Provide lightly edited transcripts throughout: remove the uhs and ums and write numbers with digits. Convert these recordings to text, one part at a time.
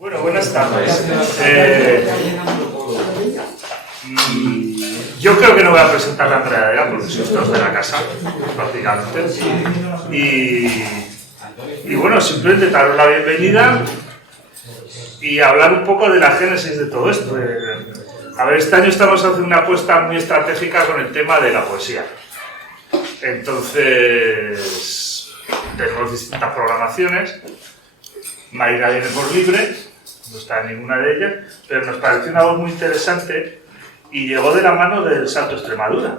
Bueno, buenas tardes. Yo creo que no voy a presentar la enredadera porque sois todos de la casa, prácticamente. Y bueno, simplemente daros la bienvenida y hablar un poco de la génesis de todo esto. A ver, este año estamos haciendo una apuesta muy estratégica con el tema de la poesía. Entonces, tenemos distintas programaciones. Marina viene por libre, no está en ninguna de ellas, pero nos pareció una voz muy interesante y llegó de la mano del Salto Extremadura,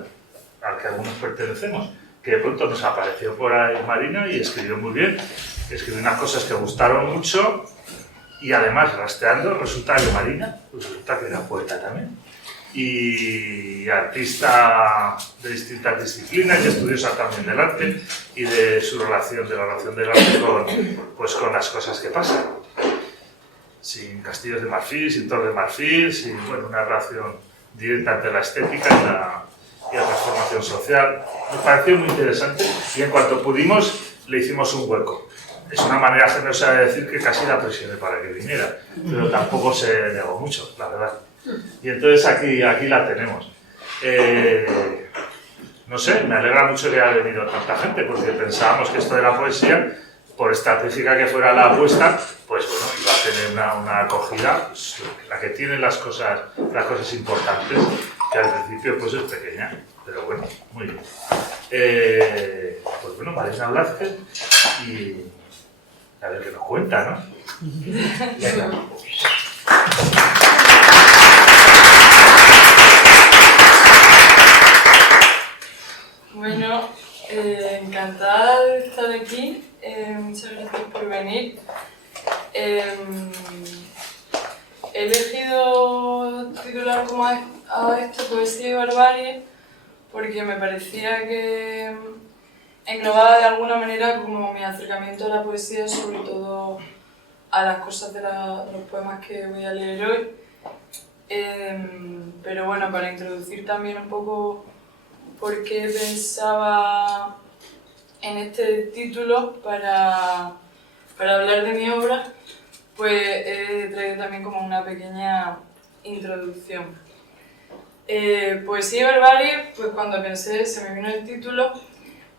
al que algunos pertenecemos, que de pronto nos apareció por ahí Marina y escribió muy bien, escribió unas cosas que gustaron mucho y además rastreando resulta que Marina pues resulta que era poeta también y artista de distintas disciplinas y estudiosa también del arte y de su relación, de la relación del arte con las cosas que pasan. Sin castillos de marfil, sin torres de marfil, sin una relación directa entre la estética y la transformación social. Nos pareció muy interesante y en cuanto pudimos le hicimos un hueco. Es una manera generosa de decir que casi la presioné para que viniera, pero tampoco se negó mucho, la verdad. Y entonces aquí la tenemos. No sé, me alegra mucho que haya venido tanta gente, porque pensábamos que esto de la poesía, por estratégica que fuera la apuesta, pues bueno, iba a tener una acogida, pues, la que tienen las cosas importantes, que al principio pues es pequeña, pero bueno, muy bien. Pues bueno, Marina Blázquez y a ver qué nos cuenta, ¿no? Venga. Bueno, encantada de estar aquí, muchas gracias por venir. He elegido titular como a esto Poesía y Barbarie porque me parecía que englobaba de alguna manera como mi acercamiento a la poesía, sobre todo a las cosas de los poemas que voy a leer hoy. Pero bueno, para introducir también un poco por qué pensaba en este título para hablar de mi obra, pues he traído también como una pequeña introducción. Poesía y Barbarie, pues cuando pensé se me vino el título,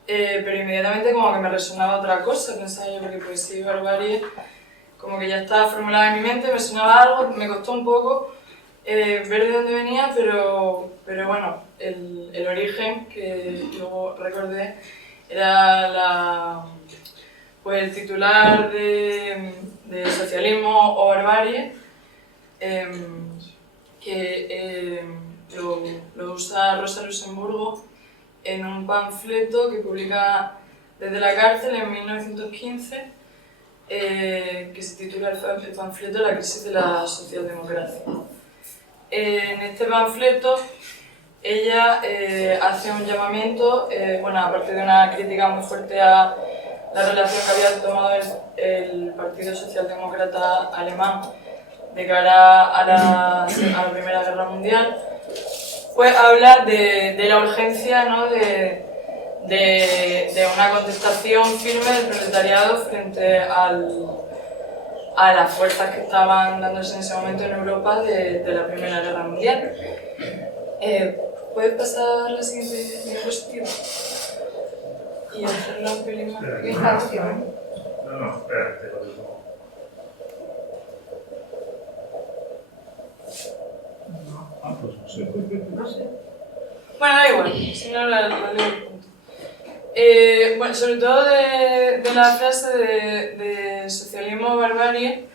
pero inmediatamente como que me resonaba otra cosa, pensaba yo, porque Poesía y Barbarie como que ya estaba formulada en mi mente, me sonaba algo, me costó un poco ver de dónde venía, pero bueno, el origen que luego recordé era pues el titular de Socialismo o Barbarie, que lo usa Rosa Luxemburgo en un panfleto que publica desde la cárcel en 1915, que se titula el panfleto La crisis de la socialdemocracia. En este panfleto ella hace un llamamiento, a partir de una crítica muy fuerte a la relación que había tomado el Partido Socialdemócrata Alemán de cara a la Primera Guerra Mundial, pues habla de la urgencia, ¿no?, de una contestación firme del proletariado frente a las fuerzas que estaban dándose en ese momento en Europa de la Primera Guerra Mundial. ¿Puedes pasar la siguiente diapositiva? Y hacerla un pelín más pequeña. No, espérate. Pues no sé. No sé. Bueno, da igual, si no la leo. Bueno, sobre todo de la frase de socialismo o barbarie,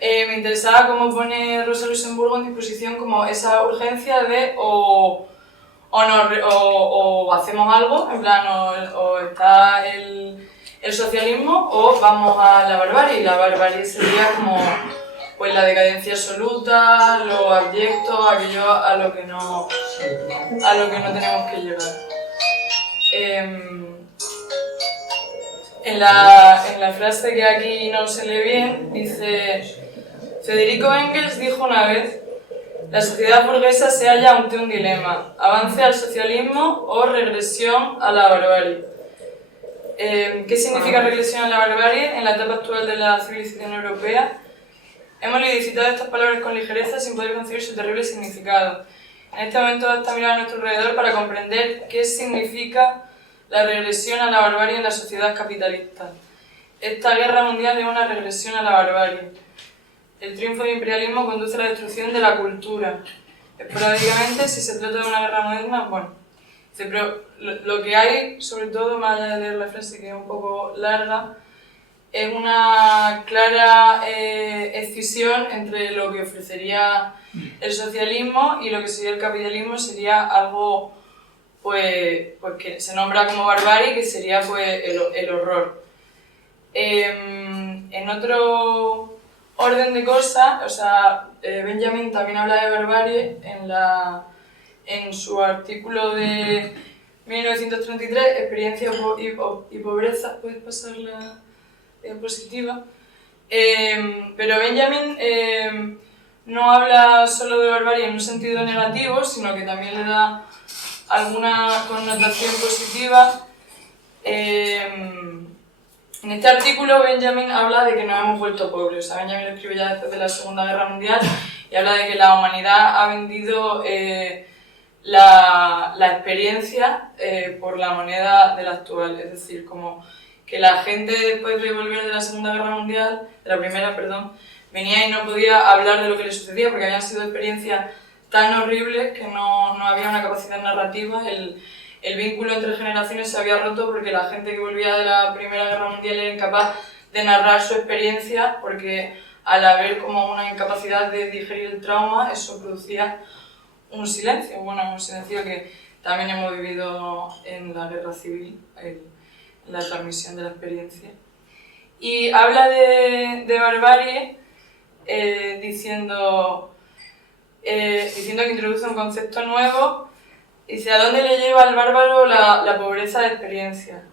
me interesaba cómo pone Rosa Luxemburgo en disposición como esa urgencia de o hacemos algo, en plan, o está el socialismo o vamos a la barbarie, y la barbarie sería como pues la decadencia absoluta, lo abyecto, aquello a lo que no tenemos que llegar. En la frase que aquí no se lee bien, dice: Federico Engels dijo una vez, la sociedad burguesa se halla ante un dilema, avance al socialismo o regresión a la barbarie. ¿Qué significa regresión a la barbarie en la etapa actual de la civilización europea? Hemos lidificado estas palabras con ligereza sin poder concebir su terrible significado. En este momento basta mirar a nuestro alrededor para comprender qué significa la regresión a la barbarie en la sociedad capitalista. Esta guerra mundial es una regresión a la barbarie. El triunfo del imperialismo conduce a la destrucción de la cultura. Esporádicamente, si se trata de una guerra moderna, bueno. Pero lo que hay, sobre todo, más allá de leer la frase que es un poco larga, es una clara escisión entre lo que ofrecería el socialismo y lo que sería el capitalismo. Sería algo pues que se nombra como barbarie, que sería pues el horror. En otro orden de cosas, o sea, Benjamin también habla de barbarie en su artículo de 1933, Experiencia y Pobreza. ¿Puedes pasar la diapositiva? Pero Benjamin no habla solo de barbarie en un sentido negativo, sino que también le da alguna connotación positiva. En este artículo Benjamin habla de que nos hemos vuelto pobres. O sea, Benjamin lo escribe ya después de la Segunda Guerra Mundial y habla de que la humanidad ha vendido la experiencia por la moneda de la actual. Es decir, como que la gente después de volver de la Segunda Guerra Mundial, de la Primera, perdón, venía y no podía hablar de lo que le sucedía porque habían sido experiencias tan horribles que no había una capacidad narrativa. El vínculo entre generaciones se había roto porque la gente que volvía de la Primera Guerra Mundial era incapaz de narrar su experiencia, porque al haber como una incapacidad de digerir el trauma, eso producía un silencio. Bueno, un silencio que también hemos vivido en la Guerra Civil, en la transmisión de la experiencia. Y habla de barbarie diciendo que introduce un concepto nuevo. Dice, ¿a dónde le lleva al bárbaro la pobreza de experiencia?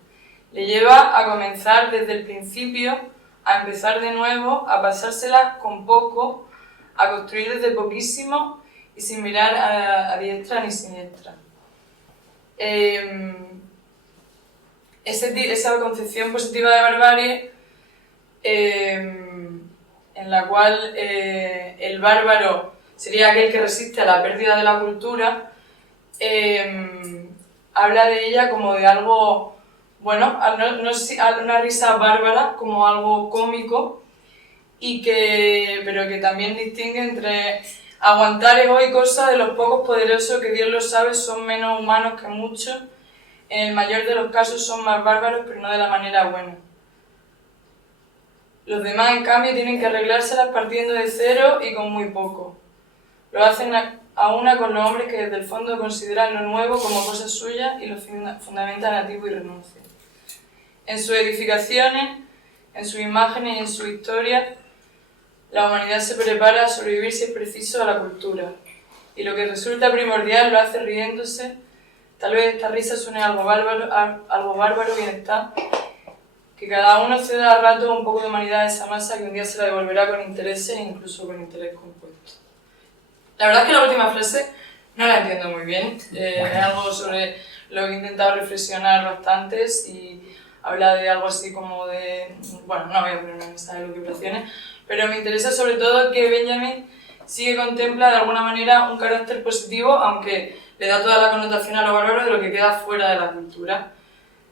Le lleva a comenzar desde el principio, a empezar de nuevo, a pasársela con poco, a construir desde poquísimo y sin mirar a diestra ni siniestra. Esa concepción positiva de barbarie, en la cual el bárbaro sería aquel que resiste a la pérdida de la cultura, habla de ella como de algo, bueno, una risa bárbara, como algo cómico, pero que también distingue entre aguantar ego y cosas de los pocos poderosos que Dios lo sabe son menos humanos que muchos, en el mayor de los casos son más bárbaros, pero no de la manera buena. Los demás, en cambio, tienen que arreglárselas partiendo de cero y con muy poco. Lo hacen a una con los hombres que desde el fondo consideran lo nuevo como cosa suya y lo fundamentan a tipo y renuncia. En sus edificaciones, en sus imágenes y en su historia, la humanidad se prepara a sobrevivir si es preciso a la cultura. Y lo que resulta primordial lo hace riéndose. Tal vez esta risa suene algo bárbaro, bien está. Que cada uno ceda a rato un poco de humanidad a esa masa que un día se la devolverá con intereses e incluso con interés compuesto. La verdad es que la última frase no la entiendo muy bien. Es algo sobre lo que he intentado reflexionar bastantes y habla de algo así como de... Bueno, no voy a ponerme en esa elucubraciones, pero me interesa sobre todo que Benjamin sí que contempla de alguna manera un carácter positivo, aunque le da toda la connotación a lo bárbaro de lo que queda fuera de la cultura.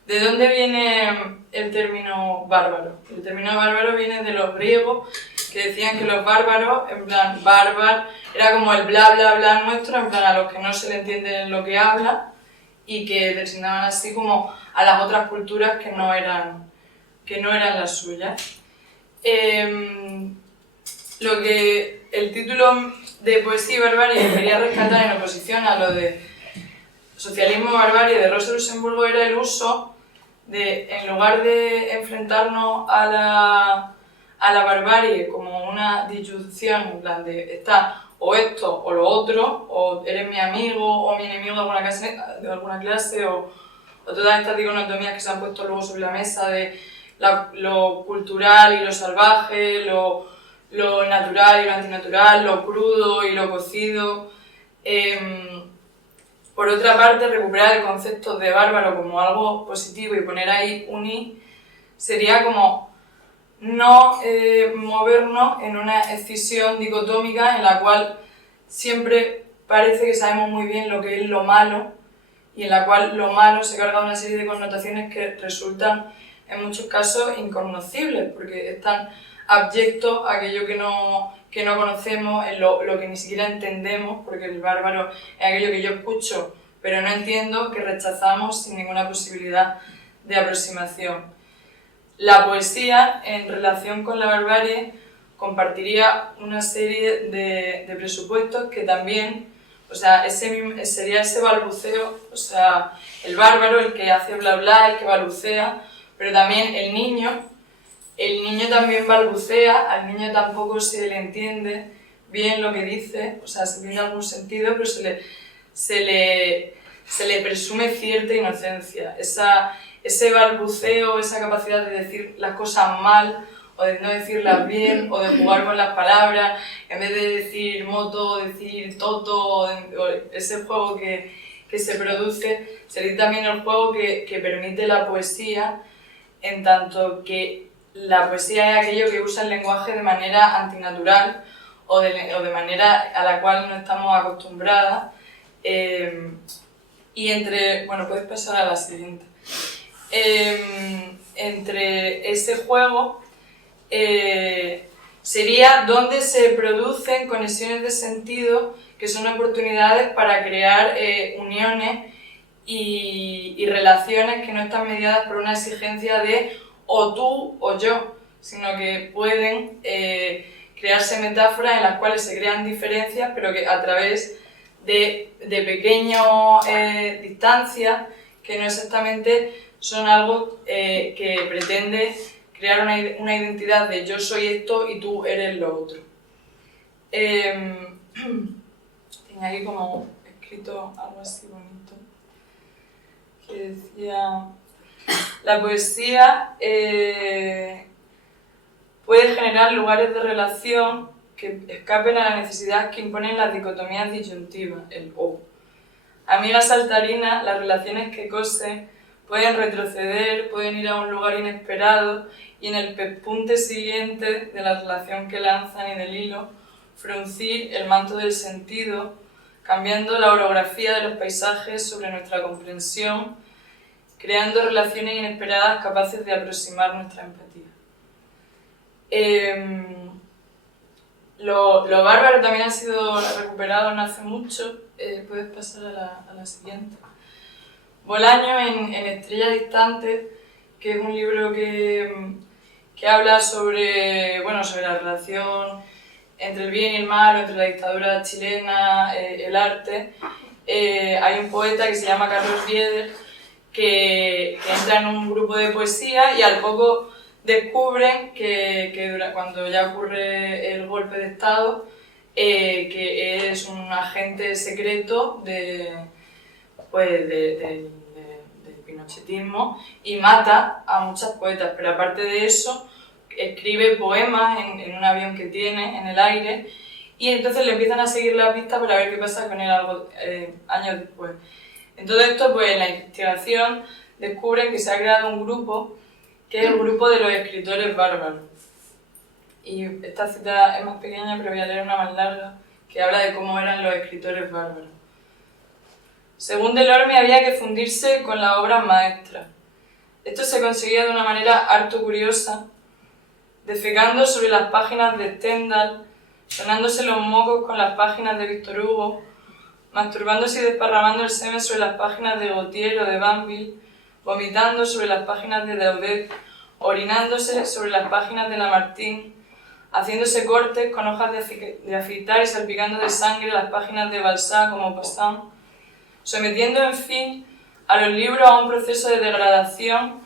¿De dónde viene el término bárbaro? El término bárbaro viene de los griegos, que decían que los bárbaros, en plan bárbaro, era como el bla bla bla nuestro, en plan a los que no se le entiende lo que habla, y que designaban así como a las otras culturas que no eran las suyas. Lo que el título de Poesía y Barbarie quería rescatar en oposición a lo de Socialismo y Barbarie de Rosa Luxemburgo era el uso de, en lugar de enfrentarnos a la barbarie como una disyunción, en plan de está o esto o lo otro, o eres mi amigo o mi enemigo de alguna clase, o todas estas dicotomías que se han puesto luego sobre la mesa de lo cultural y lo salvaje, lo natural y lo antinatural, lo crudo y lo cocido. Por otra parte, recuperar el concepto de bárbaro como algo positivo y poner ahí un i sería como no movernos en una escisión dicotómica en la cual siempre parece que sabemos muy bien lo que es lo malo y en la cual lo malo se carga de una serie de connotaciones que resultan en muchos casos incognoscibles, porque están abyectos a aquello que no conocemos, en lo que ni siquiera entendemos, porque el bárbaro es aquello que yo escucho pero no entiendo, que rechazamos sin ninguna posibilidad de aproximación. La poesía, en relación con la barbarie, compartiría una serie de presupuestos que también, o sea, sería ese balbuceo, o sea, el bárbaro, el que hace bla bla, el que balbucea, pero también el niño también balbucea, al niño tampoco se le entiende bien lo que dice, o sea, se tiene algún sentido, pero se le presume cierta inocencia. Ese balbuceo, esa capacidad de decir las cosas mal, o de no decirlas bien, o de jugar con las palabras, en vez de decir moto, decir toto, o ese juego que se produce, sería también el juego que permite la poesía, en tanto que la poesía es aquello que usa el lenguaje de manera antinatural o de manera a la cual no estamos acostumbradas. Y bueno, puedes pasar a la siguiente. Entre ese juego sería donde se producen conexiones de sentido que son oportunidades para crear uniones y relaciones que no están mediadas por una exigencia de o tú o yo, sino que pueden crearse metáforas en las cuales se crean diferencias, pero que a través de pequeñas distancias que no exactamente son algo que pretende crear una identidad de yo soy esto y tú eres lo otro. Tenía aquí como escrito algo así bonito que decía: la poesía puede generar lugares de relación que escapen a la necesidad que imponen las dicotomías disyuntivas, el o. Amiga saltarina, las relaciones que cosen pueden retroceder, pueden ir a un lugar inesperado y en el pespunte siguiente de la relación que lanzan y del hilo, fruncir el manto del sentido, cambiando la orografía de los paisajes sobre nuestra comprensión, creando relaciones inesperadas capaces de aproximar nuestra empatía. Lo bárbaro también ha sido recuperado no hace mucho. Puedes pasar a la siguiente. Bolaño en Estrellas Distantes, que es un libro que habla sobre la relación entre el bien y el mal, entre la dictadura chilena, el arte. Hay un poeta que se llama Carlos Bieder que entra en un grupo de poesía y al poco descubren que cuando ya ocurre el golpe de Estado, que es un agente secreto del pinochetismo y mata a muchas poetas, pero aparte de eso escribe poemas en un avión que tiene en el aire y entonces le empiezan a seguir la pista para ver qué pasa con él años después. En todo esto, pues en la investigación descubren que se ha creado un grupo que es el grupo de los escritores bárbaros. Y esta cita es más pequeña, pero voy a leer una más larga, que habla de cómo eran los escritores bárbaros. Según Delorme, había que fundirse con las obras maestras. Esto se conseguía de una manera harto curiosa, defecando sobre las páginas de Stendhal, sonándose los mocos con las páginas de Víctor Hugo, masturbándose y desparramando el semen sobre las páginas de Gautier o de Banville, vomitando sobre las páginas de Daudet, orinándose sobre las páginas de Lamartine, haciéndose cortes con hojas de afeitar y salpicando de sangre las páginas de Balzac o Maupassant, sometiendo, en fin, a los libros a un proceso de degradación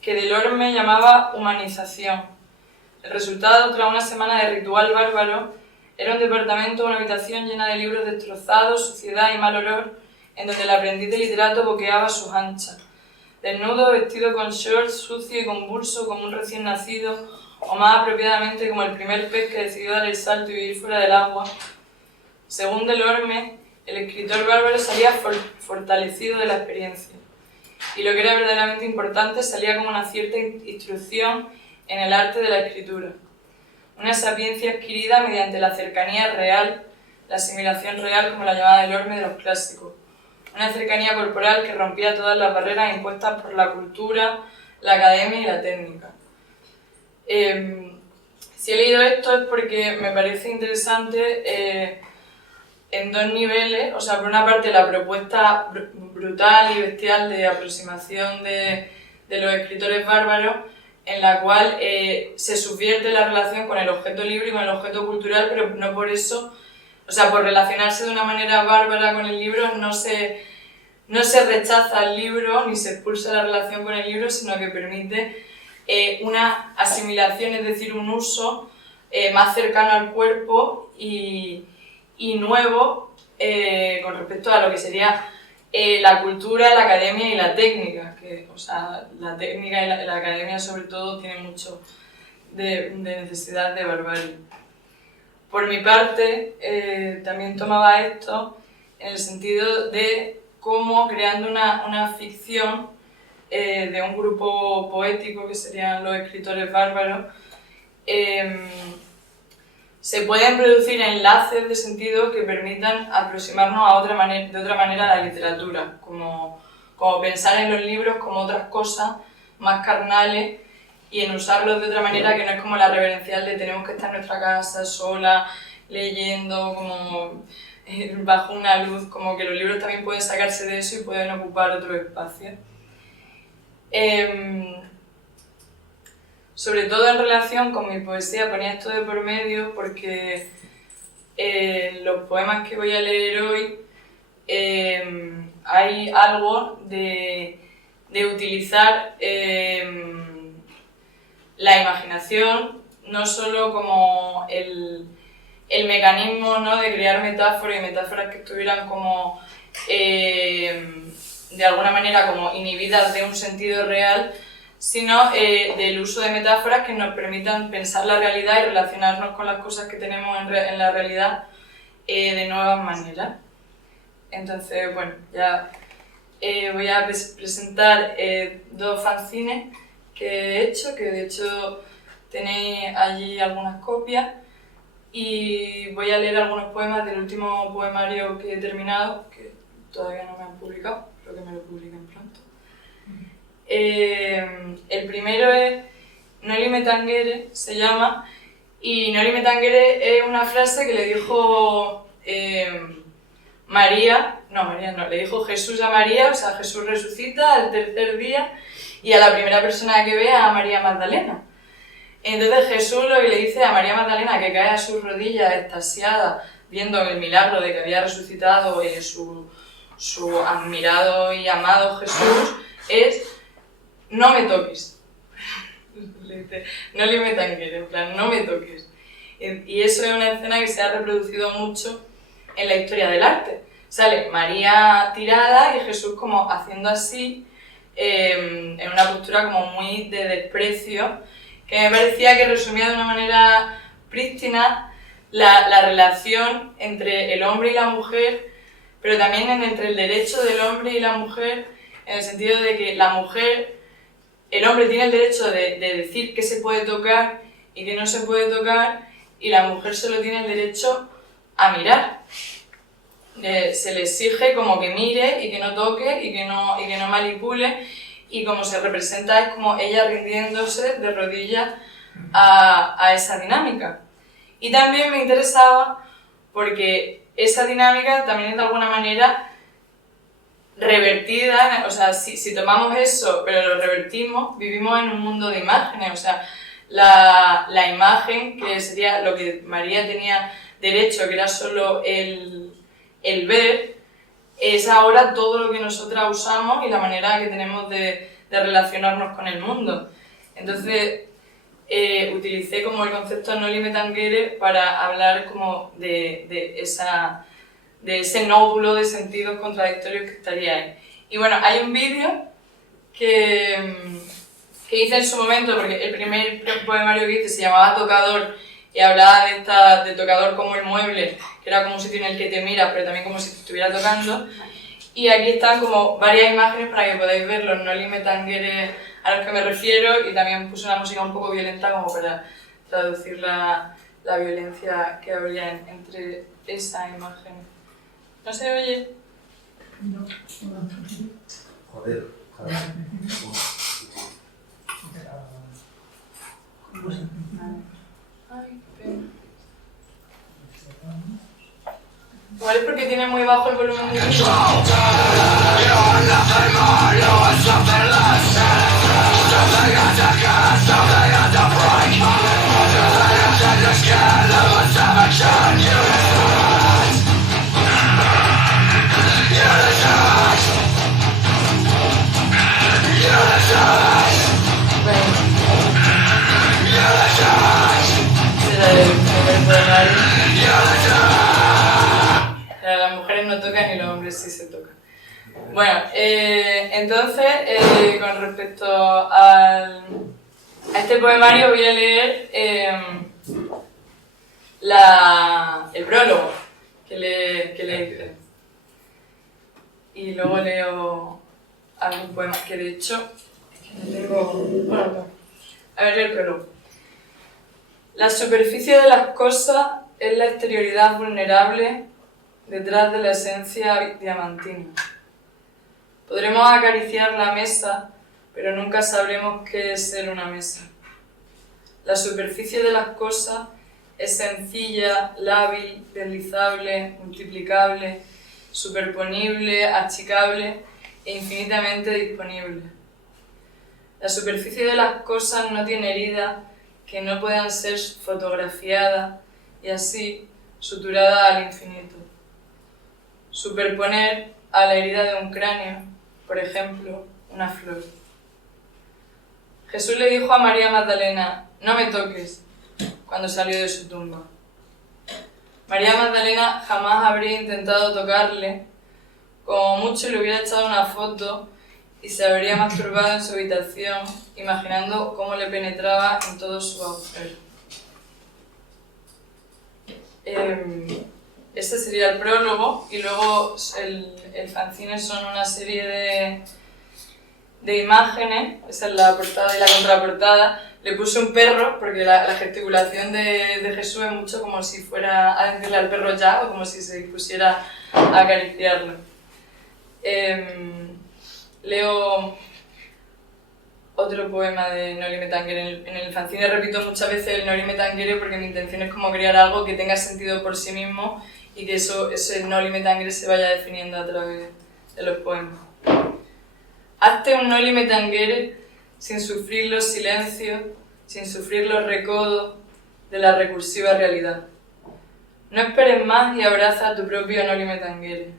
que Delorme llamaba humanización. El resultado, tras una semana de ritual bárbaro, era un departamento o una habitación llena de libros destrozados, suciedad y mal olor, en donde el aprendiz de literato boqueaba a sus anchas. Desnudo, vestido con shorts, sucio y convulso como un recién nacido, o más apropiadamente como el primer pez que decidió dar el salto y vivir fuera del agua. Según Delorme, el escritor bárbaro salía fortalecido de la experiencia. Y lo que era verdaderamente importante salía como una cierta instrucción en el arte de la escritura. Una sapiencia adquirida mediante la cercanía real, la asimilación real como la llamaba Delorme de los clásicos. Una cercanía corporal que rompía todas las barreras impuestas por la cultura, la academia y la técnica. Si he leído esto es porque me parece interesante en dos niveles, o sea, por una parte la propuesta brutal y bestial de aproximación de los escritores bárbaros, en la cual se subvierte la relación con el objeto libro y con el objeto cultural, pero no por eso, o sea, por relacionarse de una manera bárbara con el libro no se rechaza el libro ni se expulsa la relación con el libro, sino que permite una asimilación, es decir, un uso más cercano al cuerpo y nuevo con respecto a lo que sería la cultura, la academia y la técnica, que, o sea, la técnica y la academia sobre todo tienen mucho de necesidad de barbarie. Por mi parte, también tomaba esto en el sentido de cómo creando una ficción de un grupo poético que serían los escritores bárbaros, se pueden producir enlaces de sentido que permitan aproximarnos de otra manera a la literatura, como pensar en los libros como otras cosas más carnales y en usarlos de otra manera que no es como la reverencial de tenemos que estar en nuestra casa sola, leyendo, como bajo una luz, como que los libros también pueden sacarse de eso y pueden ocupar otro espacio. Sobre todo en relación con mi poesía ponía esto de por medio porque los poemas que voy a leer hoy hay algo de utilizar la imaginación, no solo como el mecanismo, ¿no?, de crear metáforas y metáforas que estuvieran como de alguna manera como inhibidas de un sentido real, sino del uso de metáforas que nos permitan pensar la realidad y relacionarnos con las cosas que tenemos en la realidad de nuevas maneras. Entonces, bueno, ya voy a presentar dos fanzines que he hecho, que de hecho tenéis allí algunas copias, y voy a leer algunos poemas del último poemario que he terminado, que todavía no me han publicado, espero que me lo publiquen pronto. El primero es Noli Me Tangere, se llama, y Noli Me Tangere es una frase que le dijo le dijo Jesús a María, o sea, Jesús resucita al tercer día y a la primera persona que ve a María Magdalena. Entonces Jesús lo que le dice a María Magdalena, que cae a sus rodillas extasiada, viendo el milagro de que había resucitado su admirado y amado Jesús, es: no me toques. Le dice, no le me tanguere, en plan, no me toques. Y eso es una escena que se ha reproducido mucho en la historia del arte. Sale María tirada y Jesús como haciendo así, en una postura como muy de desprecio, que me parecía que resumía de una manera prístina la relación entre el hombre y la mujer, pero también entre el derecho del hombre y la mujer, en el sentido de que la mujer, el hombre tiene el derecho de decir qué se puede tocar y qué no se puede tocar, y la mujer solo tiene el derecho a mirar. Se le exige como que mire y que no toque y que no manipule, y como se representa es como ella rindiéndose de rodillas a esa dinámica. Y también me interesaba porque esa dinámica también es de alguna manera revertida, o sea, si tomamos eso pero lo revertimos, vivimos en un mundo de imágenes, o sea, la imagen, que sería lo que María tenía derecho, que era solo el ver, es ahora todo lo que nosotras usamos y la manera que tenemos de relacionarnos con el mundo. Entonces, utilicé como el concepto Noli Me Tangere para hablar como de ese nódulo de sentidos contradictorios que estaría ahí. Y bueno, hay un vídeo que hice en su momento, porque el primer poemario que hice se llamaba Tocador, y hablaba de tocador como el mueble, que era como un sitio en el que te miras, pero también como si te estuviera tocando. Y aquí están como varias imágenes para que podáis ver los Noli Me Tangere a los que me refiero, y también puse una música un poco violenta como para traducir la violencia que habría entre esa imagen. ¿No se oye? No. Joder, joder. Ay, qué pena. Igual es porque tiene muy bajo el volumen de las mujeres no tocan y los hombres sí se tocan. Bueno, entonces, con respecto a este poemario voy a leer el prólogo que le hice. Y luego leo algún poema que de hecho no tengo... Bueno, no. A ver, leo el prólogo. La superficie de las cosas es la exterioridad vulnerable detrás de la esencia diamantina. Podremos acariciar la mesa, pero nunca sabremos qué es ser una mesa. La superficie de las cosas es sencilla, lábil, deslizable, multiplicable, superponible, achicable e infinitamente disponible. La superficie de las cosas no tiene heridas que no puedan ser fotografiadas y así suturadas al infinito. Superponer a la herida de un cráneo, por ejemplo, una flor. Jesús le dijo a María Magdalena: «No me toques», cuando salió de su tumba. María Magdalena jamás habría intentado tocarle, como mucho le hubiera echado una foto y se habría masturbado en su habitación, imaginando cómo le penetraba en todo su agujero. Este sería el prólogo, y luego el fanzine son una serie de imágenes. Esa es la portada y la contraportada. Le puse un perro porque la gesticulación de Jesús es mucho como si fuera a decirle al perro ya, o como si se dispusiera a acariciarlo. Leo otro poema de Noli Me Tangere. En el fanzine repito muchas veces el Noli Me Tangere porque mi intención es como crear algo que tenga sentido por sí mismo y que ese Noli Me Tangere se vaya definiendo a través de los poemas. Hazte un Noli Me Tangere sin sufrir los silencios, sin sufrir los recodos de la recursiva realidad. No esperes más y abraza tu propio Noli Me Tangere.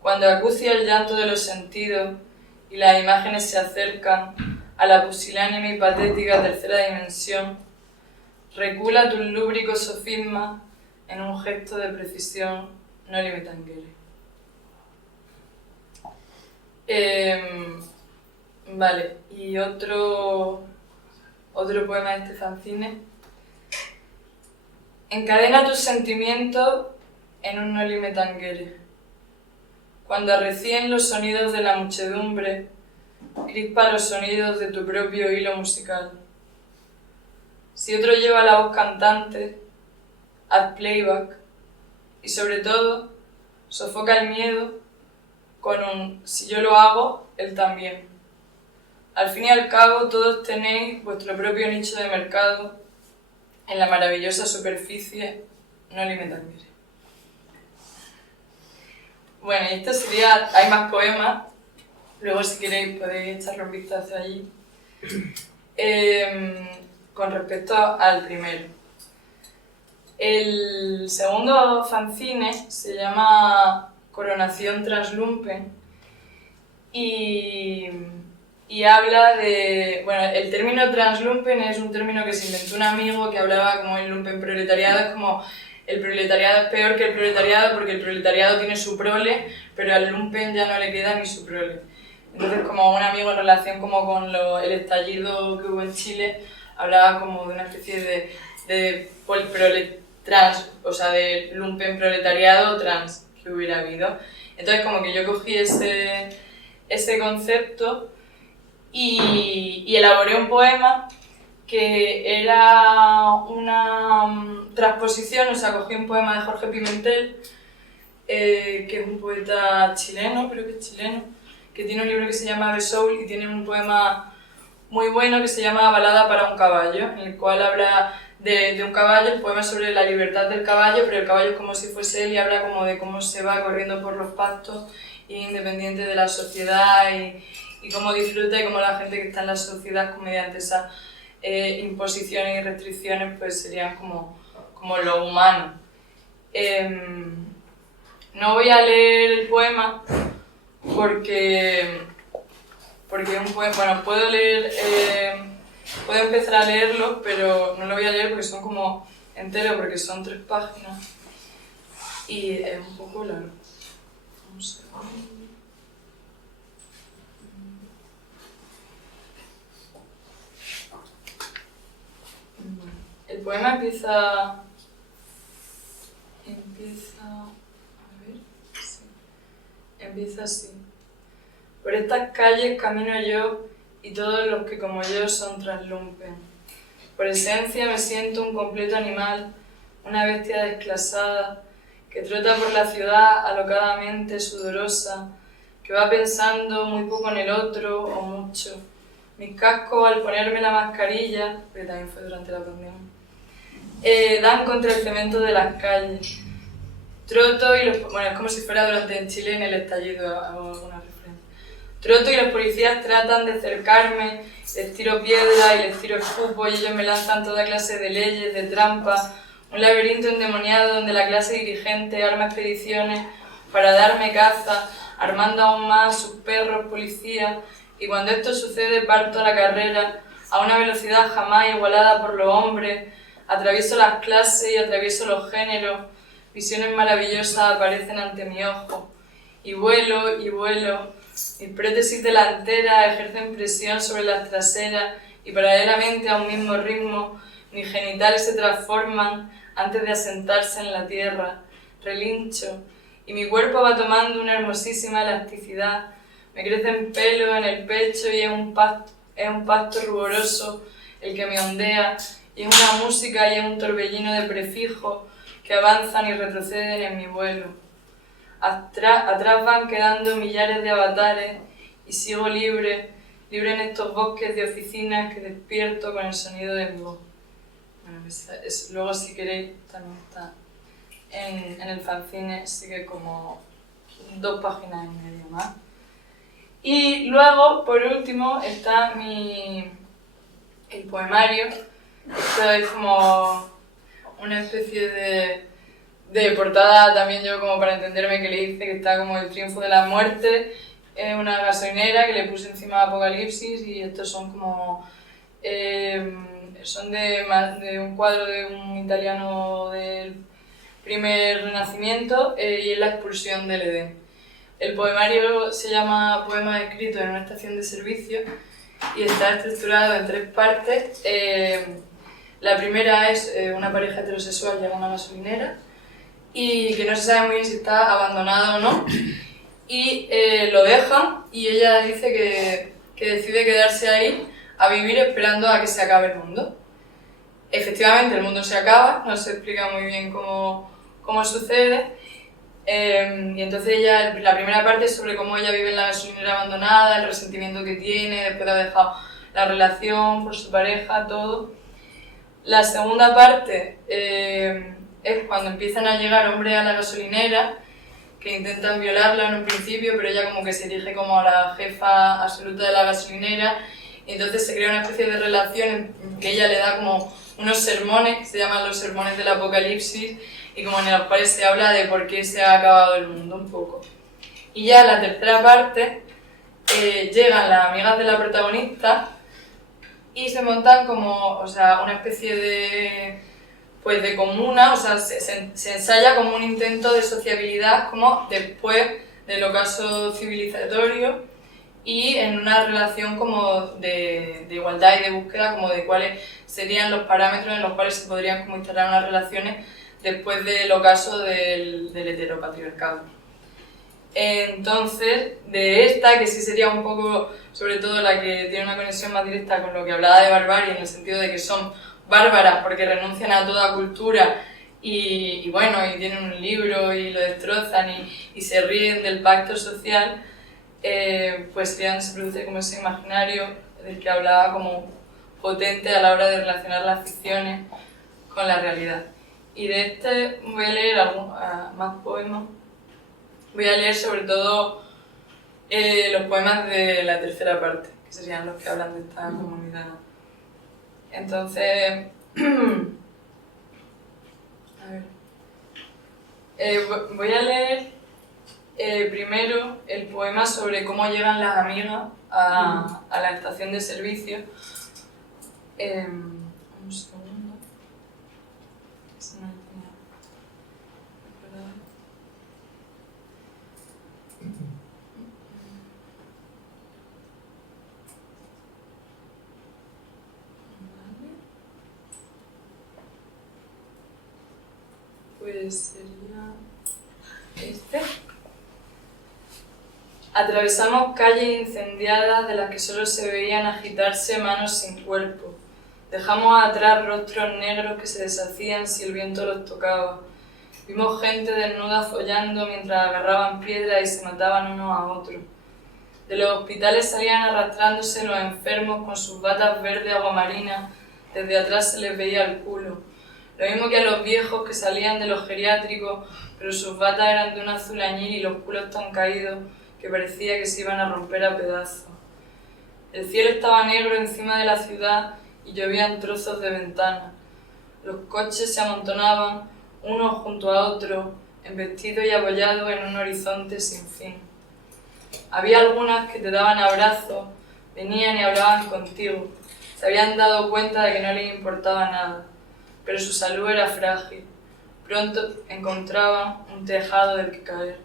Cuando acucia el llanto de los sentidos y las imágenes se acercan a la pusilánime y patética tercera dimensión, recula tus lúbricos sofismas en un gesto de precisión Noli Me Tangere. Vale, y otro poema de este fanzine. Encadena tus sentimientos en un Noli Me Tangere. Cuando arrecien los sonidos de la muchedumbre, crispa los sonidos de tu propio hilo musical. Si otro lleva la voz cantante, haz playback y sobre todo sofoca el miedo con un «si yo lo hago, él también». Al fin y al cabo todos tenéis vuestro propio nicho de mercado en la maravillosa superficie Noli Me Tangere. Bueno, y esto sería... hay más poemas, luego si queréis podéis echarle un vistazo allí. Con respecto al primero. El segundo fanzine se llama Coronación Translumpen y habla de... Bueno, el término translumpen es un término que se inventó un amigo que hablaba como el lumpen proletariado, es como el proletariado es peor que el proletariado porque el proletariado tiene su prole, pero al lumpen ya no le queda ni su prole. Entonces, como un amigo en relación como con el estallido que hubo en Chile, hablaba como de una especie de trans, o sea, de lumpen proletariado trans que hubiera habido. Entonces, como que yo cogí ese concepto y elaboré un poema que era una transposición, o sea, cogí un poema de Jorge Pimentel, que es un poeta chileno, creo que es chileno, que tiene un libro que se llama Ave Soul y tiene un poema muy bueno que se llama Balada para un caballo, en el cual habla de un caballo, el poema sobre la libertad del caballo, pero el caballo es como si fuese él y habla como de cómo se va corriendo por los pastos y es independiente de la sociedad y cómo disfruta y cómo la gente que está en la sociedad mediante esas imposiciones y restricciones pues serían como lo humano. No voy a leer el poema porque es un poema, bueno, puedo empezar a leerlo, pero no lo voy a leer porque son como entero, porque son 3 páginas y es un poco largo. Un segundo. El poema empieza así. Por estas calles camino yo y todos los que como yo son traslumpen. Por esencia me siento un completo animal, una bestia desclasada, que trota por la ciudad alocadamente sudorosa, que va pensando muy poco en el otro o mucho. Mis cascos, al ponerme la mascarilla, que también fue durante la pandemia, dan contra el cemento de las calles. Troto y los... Bueno, es como si fuera durante en Chile en el estallido, hago una referencia. Troto y los policías tratan de acercarme, les tiro piedra y les tiro escupo y ellos me lanzan toda clase de leyes, de trampas, un laberinto endemoniado donde la clase dirigente arma expediciones para darme caza, armando aún más sus perros policías, y cuando esto sucede parto a la carrera a una velocidad jamás igualada por los hombres, atravieso las clases y atravieso los géneros, visiones maravillosas aparecen ante mi ojo, y vuelo, mis prótesis delanteras ejercen presión sobre las traseras y paralelamente a un mismo ritmo mis genitales se transforman antes de asentarse en la tierra, relincho, y mi cuerpo va tomando una hermosísima elasticidad, me crecen pelos en el pecho y es un pasto ruboroso el que me ondea, y es una música y es un torbellino de prefijos que avanzan y retroceden en mi vuelo. Atrás van quedando millares de avatares y sigo libre en estos bosques de oficinas que despierto con el sonido de mi voz. Bueno, luego si queréis también está en el fanzine, sigue como 2 páginas y media más. Y luego, por último, está el poemario. Esto es como una especie de portada también yo como para entenderme que le hice, que está como el triunfo de la muerte, una gasolinera que le puse encima Apocalipsis y estos son como son de un cuadro de un italiano del primer Renacimiento y es la expulsión del Edén. El poemario se llama Poema escrito en una estación de servicio y está estructurado en 3 partes. La primera es una pareja heterosexual llega a una gasolinera y que no se sabe muy bien si está abandonada o no, y lo dejan y ella dice que decide quedarse ahí a vivir esperando a que se acabe el mundo. Efectivamente el mundo se acaba, no se explica muy bien cómo sucede, y entonces la primera parte es sobre cómo ella vive en la gasolinera abandonada, el resentimiento que tiene después de haber dejado la relación por su pareja, todo. La segunda parte es cuando empiezan a llegar hombres a la gasolinera que intentan violarla en un principio, pero ella como que se erige como la jefa absoluta de la gasolinera y entonces se crea una especie de relación que ella le da como unos sermones que se llaman los sermones del Apocalipsis y como en los cuales se habla de por qué se ha acabado el mundo un poco. Y ya en la tercera parte llegan las amigas de la protagonista y se montan como, o sea, una especie de comuna, o sea, se ensaya como un intento de sociabilidad como después del ocaso civilizatorio y en una relación como de igualdad y de búsqueda como de cuáles serían los parámetros en los cuales se podrían como instalar unas relaciones después del ocaso del heteropatriarcado. Entonces, de esta, que sí sería un poco, sobre todo la que tiene una conexión más directa con lo que hablaba de barbarie, en el sentido de que son bárbaras porque renuncian a toda cultura y bueno, y tienen un libro y lo destrozan y se ríen del pacto social, pues ya se produce como ese imaginario del que hablaba como potente a la hora de relacionar las ficciones con la realidad. Y de este voy a leer más poemas. Voy a leer sobre todo los poemas de la tercera parte, que serían los que hablan de esta comunidad. Entonces, a ver. Voy a leer primero el poema sobre cómo llegan las amigas a la estación de servicio. Un segundo. Se me tenía preparado. Pues sería este. Atravesamos calles incendiadas de las que solo se veían agitarse manos sin cuerpo. Dejamos atrás rostros negros que se deshacían si el viento los tocaba. Vimos gente desnuda follando mientras agarraban piedras y se mataban unos a otros. De los hospitales salían arrastrándose los enfermos con sus batas verdes aguamarinas, desde atrás se les veía el culo. Lo mismo que a los viejos que salían de los geriátricos, pero sus batas eran de un azul añil y los culos tan caídos que parecía que se iban a romper a pedazos. El cielo estaba negro encima de la ciudad y llovían trozos de ventana. Los coches se amontonaban, unos junto a otros, embestidos y apoyados en un horizonte sin fin. Había algunas que te daban abrazos, venían y hablaban contigo. Se habían dado cuenta de que no les importaba nada, pero su salud era frágil. Pronto encontraban un tejado del que caer.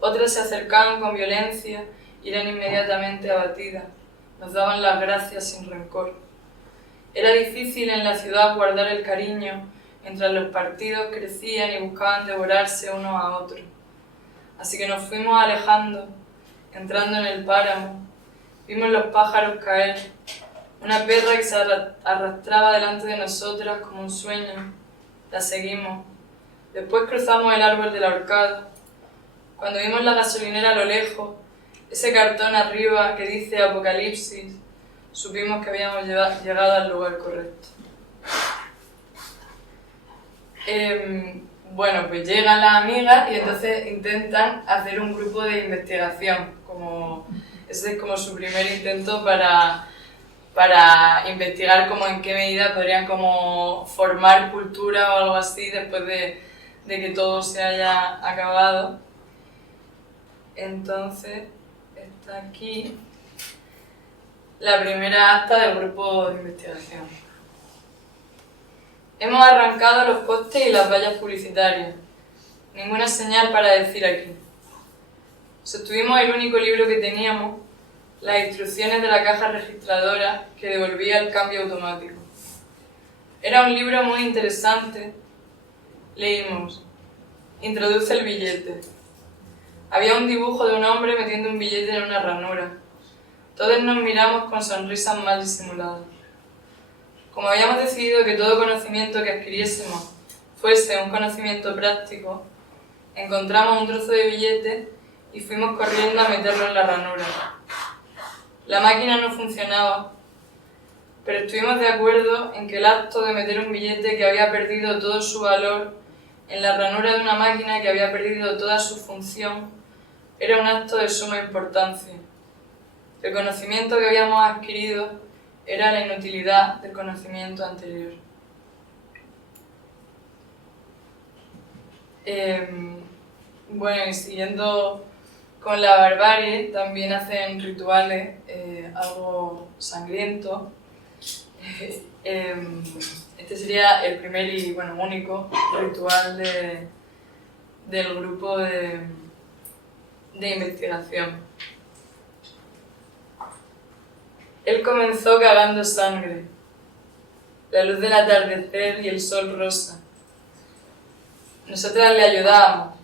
Otras se acercaban con violencia y eran inmediatamente abatidas. Nos daban las gracias sin rencor. Era difícil en la ciudad guardar el cariño, mientras los partidos crecían y buscaban devorarse unos a otros. Así que nos fuimos alejando, entrando en el páramo. Vimos los pájaros caer, una perra que se arrastraba delante de nosotras como un sueño. La seguimos. Después cruzamos el árbol del ahorcado. Cuando vimos la gasolinera a lo lejos, ese cartón arriba que dice Apocalipsis, supimos que habíamos llegado al lugar correcto. Bueno, pues llegan las amigas y entonces intentan hacer un grupo de investigación. Ese es como su primer intento para investigar como en qué medida podrían como formar cultura o algo así después de que todo se haya acabado. Entonces, está aquí la primera acta del grupo de investigación. Hemos arrancado los postes y las vallas publicitarias. Ninguna señal para decir aquí. Sostuvimos el único libro que teníamos, las instrucciones de la caja registradora que devolvía el cambio automático. Era un libro muy interesante. Leímos: introduce el billete. Había un dibujo de un hombre metiendo un billete en una ranura. Todos nos miramos con sonrisas mal disimuladas. Como habíamos decidido que todo conocimiento que adquiriésemos fuese un conocimiento práctico, encontramos un trozo de billete y fuimos corriendo a meterlo en la ranura. La máquina no funcionaba, pero estuvimos de acuerdo en que el acto de meter un billete que había perdido todo su valor en la ranura de una máquina que había perdido toda su función era un acto de suma importancia. El conocimiento que habíamos adquirido era la inutilidad del conocimiento anterior. Bueno, y siguiendo con la barbarie, también hacen rituales algo sangrientos. Este sería el primer y único ritual del grupo de investigación. Él comenzó cagando sangre, la luz del atardecer y el sol rosa. Nosotras le ayudábamos.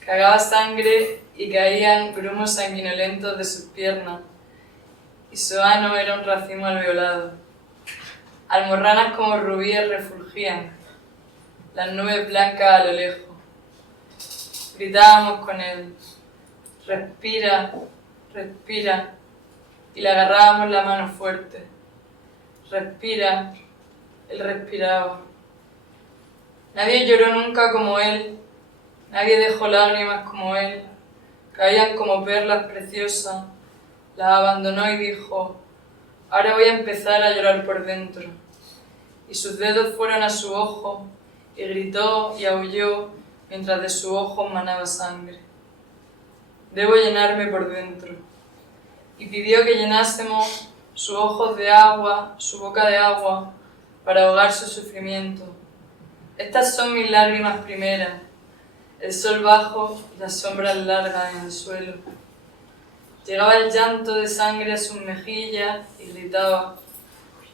Cagaba sangre y caían grumos sanguinolentos de sus piernas, y su ano era un racimo alveolado. Almorranas como rubíes refulgían, las nubes blancas a lo lejos. Gritábamos con él, respira, respira, y le agarrábamos la mano fuerte. Respira, él respiraba. Nadie lloró nunca como él, nadie dejó lágrimas como él, caían como perlas preciosas, las abandonó y dijo, ahora voy a empezar a llorar por dentro. Y sus dedos fueron a su ojo, y gritó y aulló mientras de su ojo manaba sangre. Debo llenarme por dentro. Y pidió que llenásemos sus ojos de agua, su boca de agua, para ahogar su sufrimiento. Estas son mis lágrimas primeras, el sol bajo y las sombras largas en el suelo. Llegaba el llanto de sangre a sus mejillas y gritaba.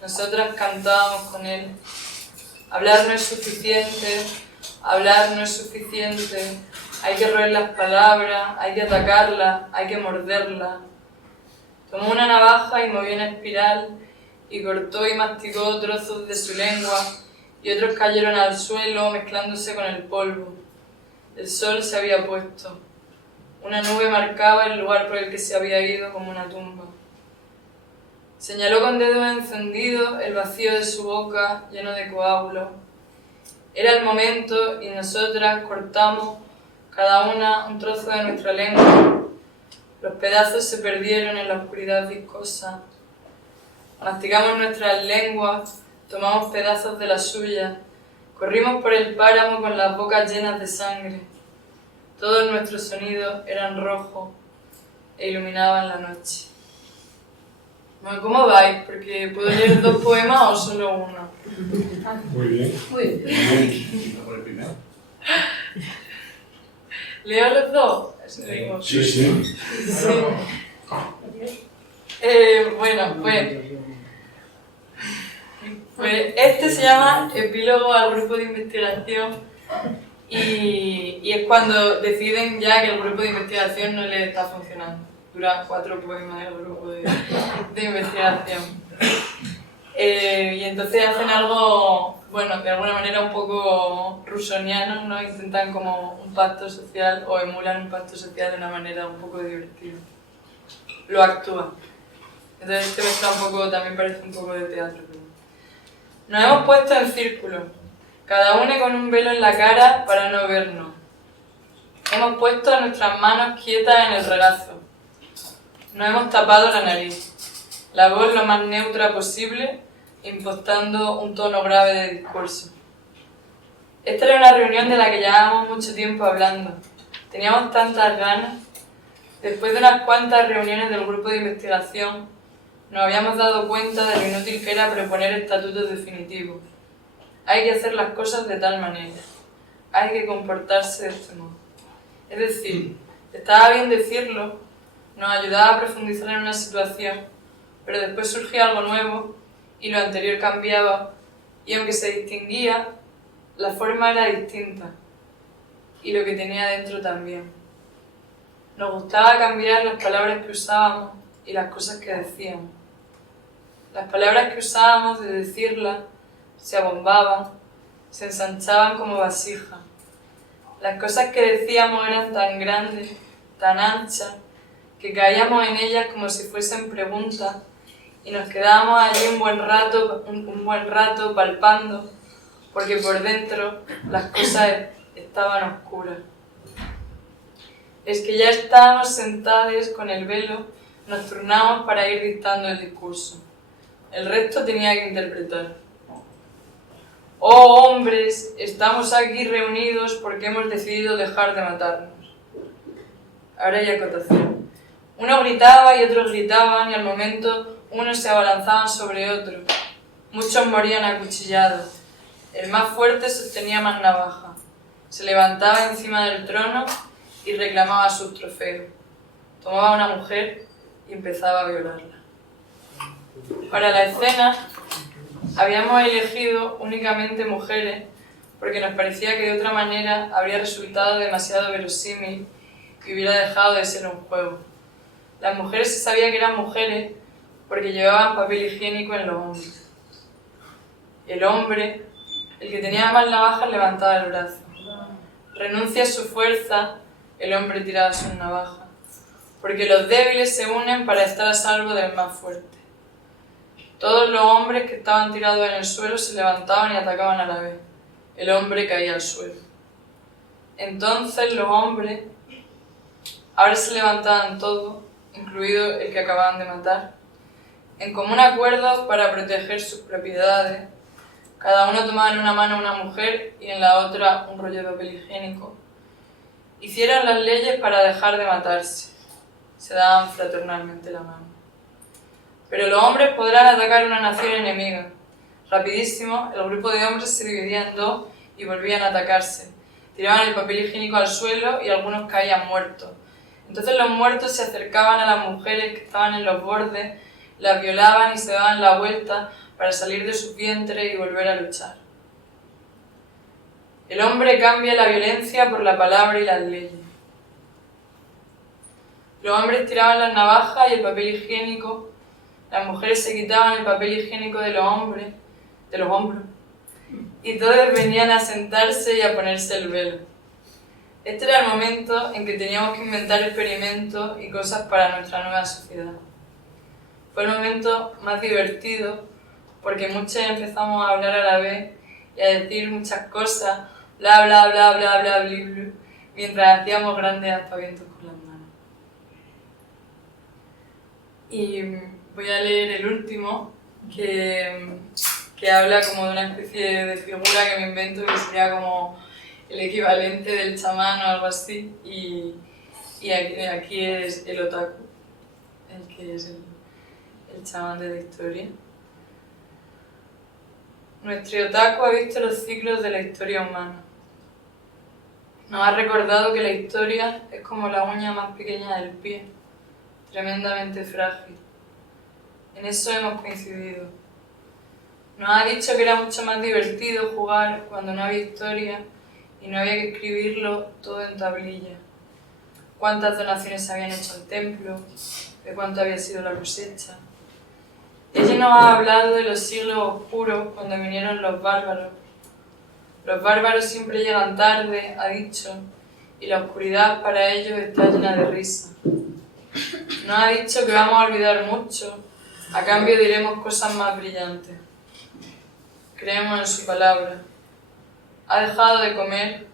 Nosotras cantábamos con él. Hablar no es suficiente, hablar no es suficiente. Hay que roer las palabras, hay que atacarlas, hay que morderlas. Tomó una navaja y movió una espiral y cortó y masticó trozos de su lengua y otros cayeron al suelo mezclándose con el polvo. El sol se había puesto. Una nube marcaba el lugar por el que se había ido como una tumba. Señaló con dedo encendido el vacío de su boca lleno de coágulos. Era el momento y nosotras cortamos cada una un trozo de nuestra lengua. Los pedazos se perdieron en la oscuridad viscosa. Masticamos nuestras lenguas, tomamos pedazos de la suya, corrimos por el páramo con las bocas llenas de sangre. Todos nuestros sonidos eran rojos e iluminaban la noche. Bueno, ¿cómo vais? Porque ¿puedo leer 2 poemas o solo uno? Muy bien. Muy bien. Por el primero. ¿Leo los 2? Seguimos. Sí, sí. Sí. Bueno, pues este se llama Epílogo al grupo de investigación y es cuando deciden ya que el grupo de investigación no le está funcionando. Dura 4 poemas el grupo de investigación. Y entonces hacen algo, bueno, de alguna manera un poco rusoniano, ¿no? Intentan como un pacto social o emulan un pacto social de una manera un poco divertida. Lo actúan. Entonces este mezcla un poco, también parece un poco de teatro. Nos hemos puesto en círculo, cada uno con un velo en la cara para no vernos. Hemos puesto nuestras manos quietas en el regazo. Nos hemos tapado la nariz, la voz lo más neutra posible, impostando un tono grave de discurso. Esta era una reunión de la que llevábamos mucho tiempo hablando. Teníamos tantas ganas. Después de unas cuantas reuniones del grupo de investigación, nos habíamos dado cuenta de lo inútil que era proponer estatutos definitivos. Hay que hacer las cosas de tal manera. Hay que comportarse de este modo. Es decir, estaba bien decirlo, nos ayudaba a profundizar en una situación, pero después surgía algo nuevo y lo anterior cambiaba, y aunque se distinguía, la forma era distinta, y lo que tenía dentro también. Nos gustaba cambiar las palabras que usábamos y las cosas que decíamos. Las palabras que usábamos de decirlas se abombaban, se ensanchaban como vasijas. Las cosas que decíamos eran tan grandes, tan anchas, que caíamos en ellas como si fuesen preguntas y nos quedábamos allí un buen rato palpando, porque por dentro las cosas estaban oscuras. Es que ya estábamos sentados con el velo, nos turnamos para ir dictando el discurso. El resto tenía que interpretar. Oh hombres, estamos aquí reunidos porque hemos decidido dejar de matarnos. Ahora hay acotación. Uno gritaba y otros gritaban y al momento unos se abalanzaban sobre otros. Muchos morían acuchillados. El más fuerte sostenía más navaja. Se levantaba encima del trono y reclamaba sus trofeos. Tomaba a una mujer y empezaba a violarla. Para la escena habíamos elegido únicamente mujeres porque nos parecía que de otra manera habría resultado demasiado verosímil y hubiera dejado de ser un juego. Las mujeres se sabía que eran mujeres porque llevaban papel higiénico en los hombros. El hombre, el que tenía más navajas, levantaba el brazo. Renuncia a su fuerza, el hombre tiraba sus navajas. Porque los débiles se unen para estar a salvo del más fuerte. Todos los hombres que estaban tirados en el suelo se levantaban y atacaban a la vez. El hombre caía al suelo. Entonces los hombres ahora se levantaban todos, incluido el que acababan de matar, en común acuerdo para proteger sus propiedades. Cada uno tomaba en una mano una mujer y en la otra un rollo de papel higiénico. Hicieron las leyes para dejar de matarse. Se daban fraternalmente la mano. Pero los hombres podrán atacar una nación enemiga. Rapidísimo, el grupo de hombres se dividía en dos y volvían a atacarse. Tiraban el papel higiénico al suelo y algunos caían muertos. Entonces los muertos se acercaban a las mujeres que estaban en los bordes, las violaban y se daban la vuelta para salir de sus vientres y volver a luchar. El hombre cambia la violencia por la palabra y las leyes. Los hombres tiraban las navajas y el papel higiénico. Las mujeres se quitaban el papel higiénico de los hombres, de los hombros, y todos venían a sentarse y a ponerse el velo. Este era el momento en que teníamos que inventar experimentos y cosas para nuestra nueva sociedad. Fue el momento más divertido porque muchos empezamos a hablar a la vez y a decir muchas cosas, bla bla bla bla bla bla, bla, mientras hacíamos grandes aspavientos con las manos. Y voy a leer el último, que habla como de una especie de figura que me invento que sería como el equivalente del chamán o algo así, y aquí es el otaku, el que es el chamán de la historia. Nuestro otaku ha visto los ciclos de la historia humana. Nos ha recordado que la historia es como la uña más pequeña del pie, tremendamente frágil. En eso hemos coincidido. Nos ha dicho que era mucho más divertido jugar cuando no había historia y no había que escribirlo todo en tablilla. Cuántas donaciones se habían hecho al templo, de cuánto había sido la cosecha. Ella nos ha hablado de los siglos oscuros cuando vinieron los bárbaros. Los bárbaros siempre llegan tarde, ha dicho, y la oscuridad para ellos está llena de risa. Nos ha dicho que vamos a olvidar mucho, a cambio diremos cosas más brillantes. Creemos en su palabra. Ha dejado de comer.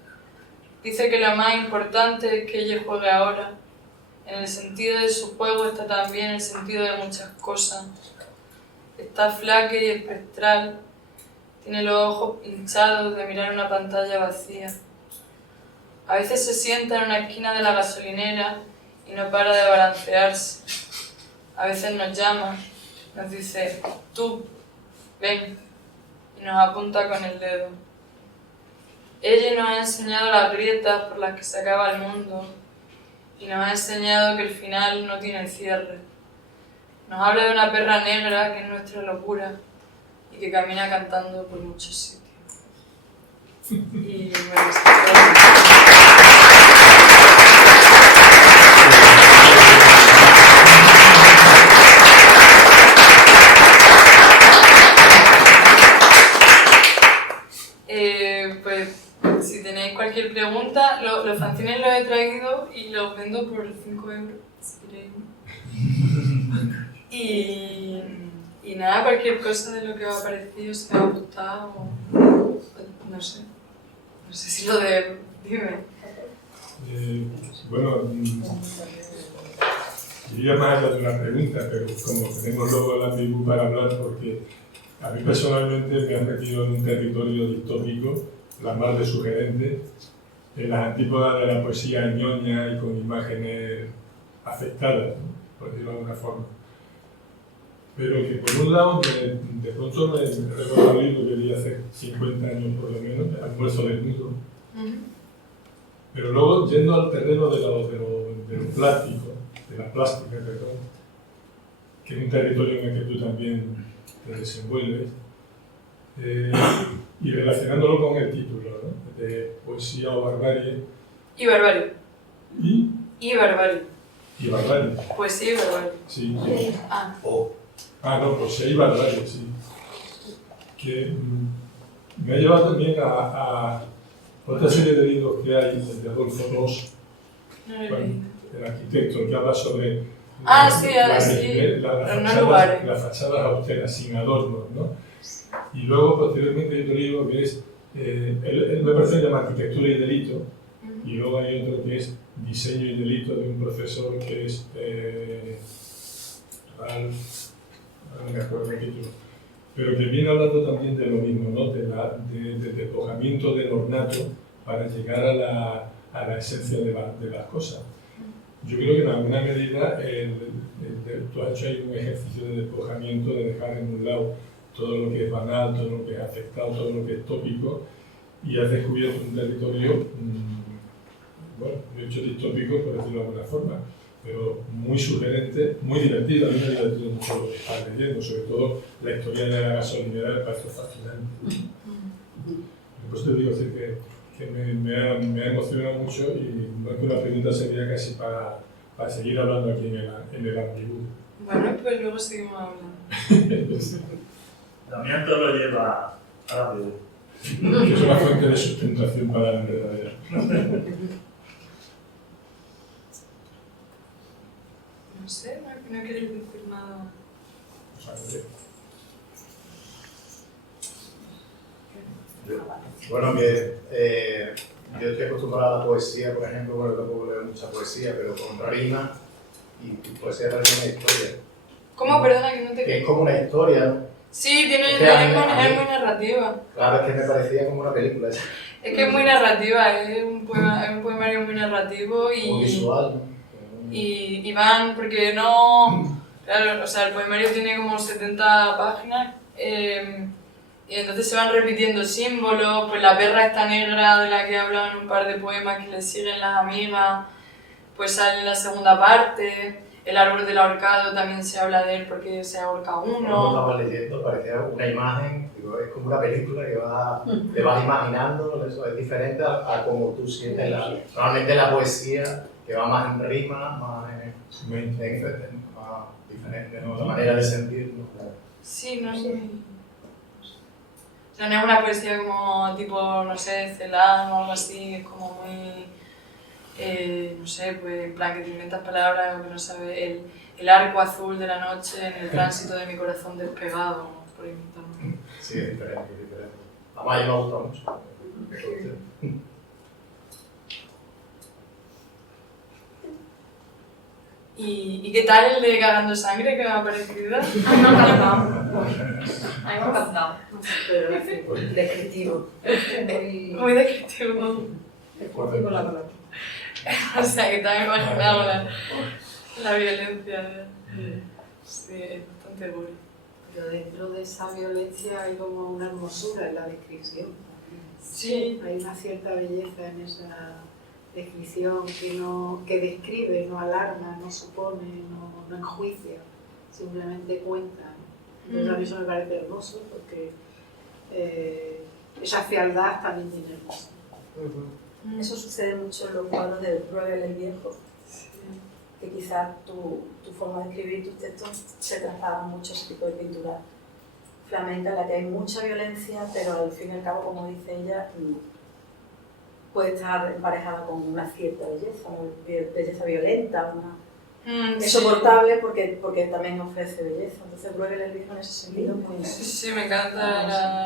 Dice que lo más importante es que ella juegue ahora. En el sentido de su juego está también el sentido de muchas cosas. Está flaca y espectral. Tiene los ojos hinchados de mirar una pantalla vacía. A veces se sienta en una esquina de la gasolinera y no para de balancearse. A veces nos llama, nos dice, tú, ven, y nos apunta con el dedo. Ella nos ha enseñado las grietas por las que se acaba el mundo y nos ha enseñado que el final no tiene cierre. Nos habla de una perra negra que es nuestra locura y que camina cantando por muchos sitios. Y me pues si tenéis cualquier pregunta, los fanzines los he traído y los vendo por 5 euros, si queréis. Y nada, cualquier cosa de lo que os ha parecido, si os ha gustado, no sé si lo de... Dime. Bueno, iría más allá de una pregunta, pero como tenemos luego la tribu para hablar, porque a mí personalmente me ha metido en un territorio distópico, la más de sugerente, en las antípodas de la poesía ñoña y con imágenes afectadas, ¿no? Por decirlo de alguna forma. Pero que por un lado, de pronto me recuerdo un libro que leí hace 50 años por lo menos, El almuerzo del mundo. Pero luego, yendo al terreno de lo plástico, de la plástica, perdón, que es un territorio en el que tú también te desenvuelves, y relacionándolo con el título, ¿no? De Poesía o Barbarie. Y Barbarie. Y Y barbarie. Y barbarie. Poesía y barbarie. Sí. Ah, No, poesía y barbarie, sí. Que me ha llevado también a otra serie de libros que hay de Adolfo Ross, no lo he bueno, leído. el arquitecto, que habla sobre Sí, las fachadas austeras, sin adornos, ¿no? Y luego, posteriormente, hay otro libro que es, él me parece que se llama Arquitectura y Delito, y luego hay otro que es Diseño y Delito, de un profesor que es Ralph, no me acuerdo el título, pero que viene hablando también de lo mismo, ¿no? Del despojamiento del ornato para llegar a la esencia de las cosas. Yo creo que en alguna medida tú has hecho ahí un ejercicio de despojamiento, de dejar en un lado todo lo que es banal, todo lo que es afectado, todo lo que es tópico, y has descubierto un territorio, bueno, yo he dicho distópico por decirlo de alguna forma, pero muy sugerente, muy divertido. A mí me ha divertido mucho lo que estás leyendo, sobre todo la historia de la gasolinera me parece fascinante. Después te digo que me ha emocionado mucho, y no es que una pregunta sería casi para seguir hablando aquí en el ambiguo. Bueno, pues luego seguimos hablando. Damián todo lo lleva a la vida. Que es una fuente de sustentación para la verdadera. No sé, no queréis decir nada. Bueno, que yo estoy acostumbrado a la poesía, por ejemplo, bueno, tampoco leo mucha poesía, pero con rima, y poesía parece una historia. ¿Cómo? Perdona, que no te... Que es como una historia, ¿no? Sí, tiene, Es que a mí- es muy narrativa. Claro, es que me parecía como una película, Es que es muy narrativa, es un poemario muy narrativo como visual, ¿no? y van, porque no... Claro, o sea, el poemario tiene como 70 páginas y entonces se van repitiendo símbolos, pues la perra esta negra de la que he hablado en un par de poemas que le siguen las amigas, pues sale en la segunda parte. El árbol del ahorcado también se habla de él porque se ahorca Cuando uno. estaba leyendo parecía una imagen, digo, es como una película que te vas imaginando, eso es diferente a como tú sientes normalmente la poesía, que va más en rima, más diferente, ¿no? La manera de sentirlo. Sí, no sé. O sea, no es una poesía como tipo, no sé, Celan o algo así, es como muy... no sé, pues en plan que te inventas palabras o que no sabes, el arco azul de la noche en el tránsito de mi corazón despegado, por inventarme. Sí, es diferente, es diferente. Además, a mí me ha gustado mucho. ¿Y qué tal el de Cagando Sangre que me ha parecido? A mí me ha encantado. A mí me ha encantado. Pero descriptivo. Muy descriptivo. Descriptivo la palabra. O sea, que te has imaginado la violencia. Sí, es bastante gore. Pero dentro de esa violencia hay como una hermosura en la descripción. Sí. Hay una cierta belleza en esa descripción que describe, no alarma, no supone, no enjuicia, simplemente cuenta. Entonces a mí eso me parece hermoso porque esa fealdad también tiene hermoso. Eso sucede mucho en los cuadros de Bruegel el Viejo, que quizás tu forma de escribir tus textos se trasladan mucho a ese tipo de pintura flamenca, en la que hay mucha violencia, pero al fin y al cabo, como dice ella, puede estar emparejada con una cierta belleza violenta, es soportable porque también ofrece belleza. Entonces Bruegel el Viejo en ese sentido es muy... Sí, me encanta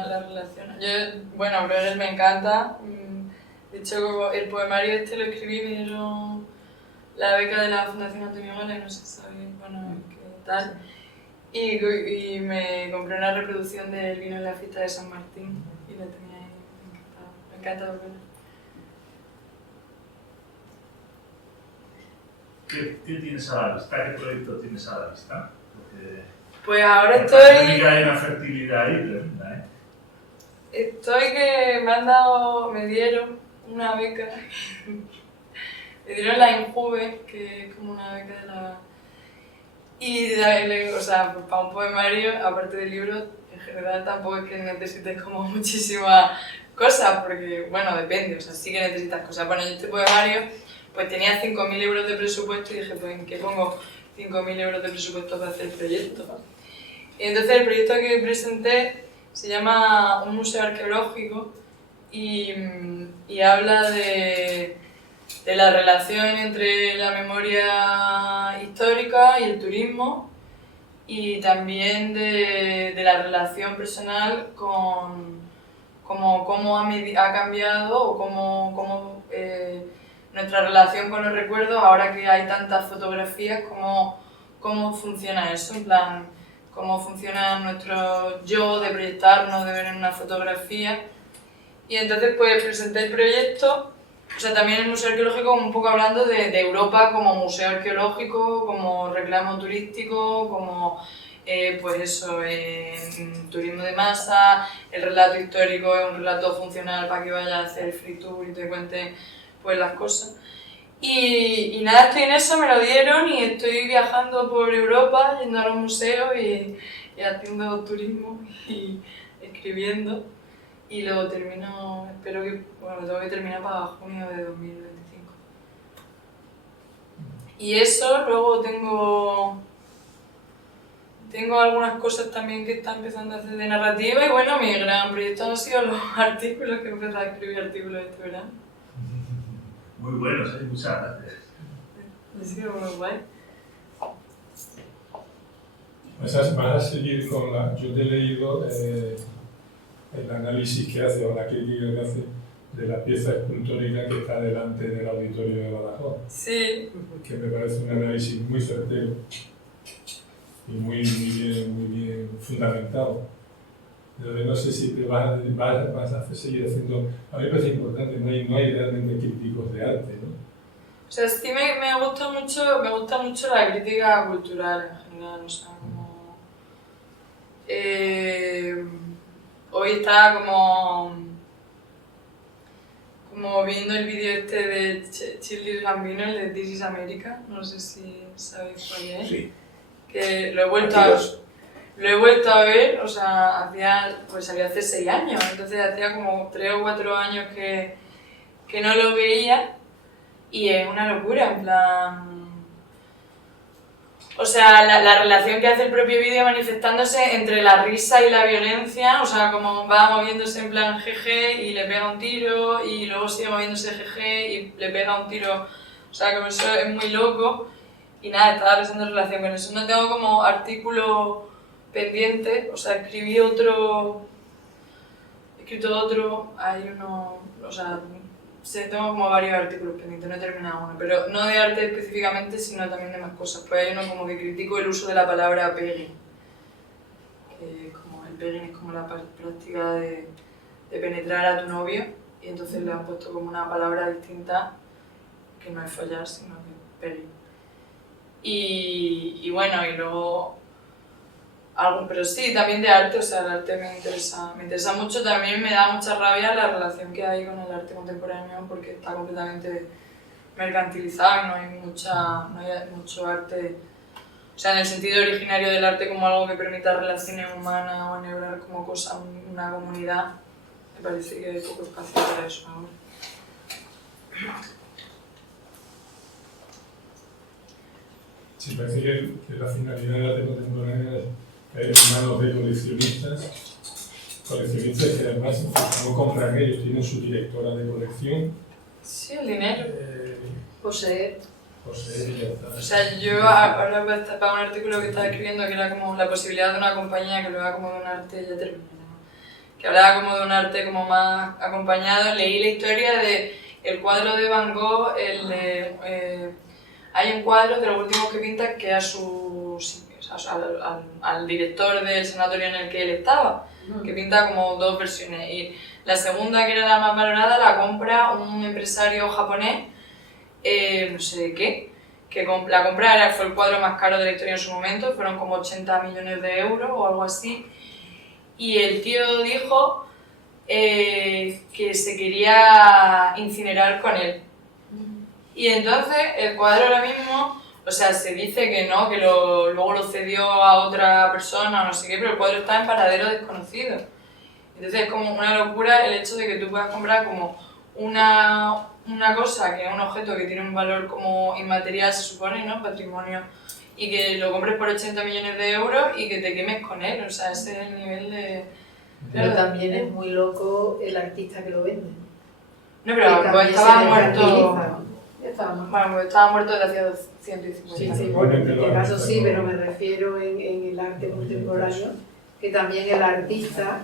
la relación. Bueno, Bruegel me encanta. De hecho, el poemario este lo escribí, me dieron la beca de la Fundación Antonio Gala, no sé si sabéis, bueno, qué tal. Y me compré una reproducción del vino en la fiesta de San Martín y la tenía ahí, me encanta verla. ¿Qué tienes a la vista? ¿Qué proyecto tienes a la vista? Porque Pues ahora me parece a mí estoy... que hay una fertilidad ahí tremenda, ¿eh? Estoy que me dieron una beca, me dieron la Injuve, que es como una beca de la... Y, o sea, para un poemario, aparte del libro, en general tampoco es que necesites como muchísimas cosas, porque, bueno, depende, o sea, sí que necesitas cosas. Bueno, yo este poemario, pues tenía 5.000 euros de presupuesto y dije, pues ¿en qué pongo 5.000 euros de presupuesto para hacer el proyecto? Y entonces el proyecto que presenté se llama Un museo arqueológico y habla de la relación entre la memoria histórica y el turismo y también de la relación personal con cómo ha cambiado o cómo nuestra relación con los recuerdos, ahora que hay tantas fotografías, cómo funciona eso, en plan, cómo funciona nuestro yo de proyectarnos, de ver en una fotografía. Y entonces pues presenté el proyecto, o sea, también el Museo Arqueológico un poco hablando de Europa como museo arqueológico, como reclamo turístico, como pues eso, turismo de masa, el relato histórico es un relato funcional para que vayas a hacer free tour y te cuente pues las cosas. Y nada, estoy en eso, me lo dieron y estoy viajando por Europa, yendo a los museos y haciendo turismo y escribiendo. Y luego termino, espero que, bueno, lo tengo que terminar para junio de 2025. Y eso, luego tengo algunas cosas también que están empezando a hacer de narrativa y bueno, mi gran proyecto han sido los artículos, que he empezado a escribir artículos este verano. Muy buenos, muchas gracias. Ha sido muy guay. Vas a seguir con la... Yo te he leído el análisis que hace o la crítica que hace de la pieza escultórica que está delante del auditorio de Badajoz. Sí. Que me parece un análisis muy certero y muy bien fundamentado. Pero no sé si te vas a seguir haciendo... A mí me parece importante, no hay realmente críticos de arte, ¿no? O sea, sí me gusta mucho la crítica cultural en general, o sea, como... hoy estaba como viendo el vídeo este de Childish Gambino, el de This is America, no sé si sabéis cuál es. Sí. Que lo he vuelto a ver, o sea, pues salió hace 6 años, entonces hacía como 3 o 4 años que no lo veía y es una locura, en plan... O sea, la relación que hace el propio vídeo manifestándose entre la risa y la violencia, o sea, como va moviéndose en plan jeje y le pega un tiro y luego sigue moviéndose jeje y le pega un tiro, o sea, como eso es muy loco y nada, estaba pensando en relación con eso. No tengo como artículo pendiente, o sea, he escrito otro, hay uno, o sea, sí, tengo como varios artículos pendientes, no he terminado uno, pero no de arte específicamente, sino también de más cosas. Pues hay uno como que critico el uso de la palabra pegging, que como el pegging es como la práctica de penetrar a tu novio, y entonces le han puesto como una palabra distinta, que no es follar, sino que es pegging. Y bueno, y luego... pero sí, también de arte, o sea, el arte me interesa mucho, también me da mucha rabia la relación que hay con el arte contemporáneo porque está completamente mercantilizado y no hay mucho arte, o sea, en el sentido originario del arte como algo que permita relaciones humanas o enhebrar como cosa una comunidad, me parece que hay poco espacio para eso ahora. Sí, parece que la finalidad del arte contemporáneo es caer en manos de coleccionistas que además no compran ellos, tienen su directora de colección. Sí, el dinero. Poseer. Y ya está. O sea, yo ahora para un artículo que estaba escribiendo que era como la posibilidad de una compañía que lo haga como de un arte, ya terminé, ¿no? Que hablaba como de un arte como más acompañado. Leí la historia de el cuadro de Van Gogh, hay un cuadro de los últimos que pinta que es al director del sanatorio en el que él estaba, que pinta como 2 versiones. Y la segunda, que era la más valorada, la compra un empresario japonés, no sé de qué, la compra fue el cuadro más caro de la historia en su momento, fueron como 80 millones de euros o algo así. Y el tío dijo que se quería incinerar con él. Y entonces el cuadro ahora mismo, o sea, se dice que no, que luego lo cedió a otra persona, no sé qué, pero el cuadro está en paradero desconocido. Entonces es como una locura el hecho de que tú puedas comprar como una cosa, que es un objeto que tiene un valor como inmaterial, se supone, ¿no? Patrimonio, y que lo compres por 80 millones de euros y que te quemes con él, o sea, ese es el nivel de... Pero también es muy loco el artista que lo vende. No, Que pero pues también estaba se muerto... mercantiliza. Estaba muerto. Bueno, pues estaba muerto desde hacía 150 Sí, años. sí, Bueno, en que este lo caso artista sí, no- pero me refiero en el arte contemporáneo, que también el artista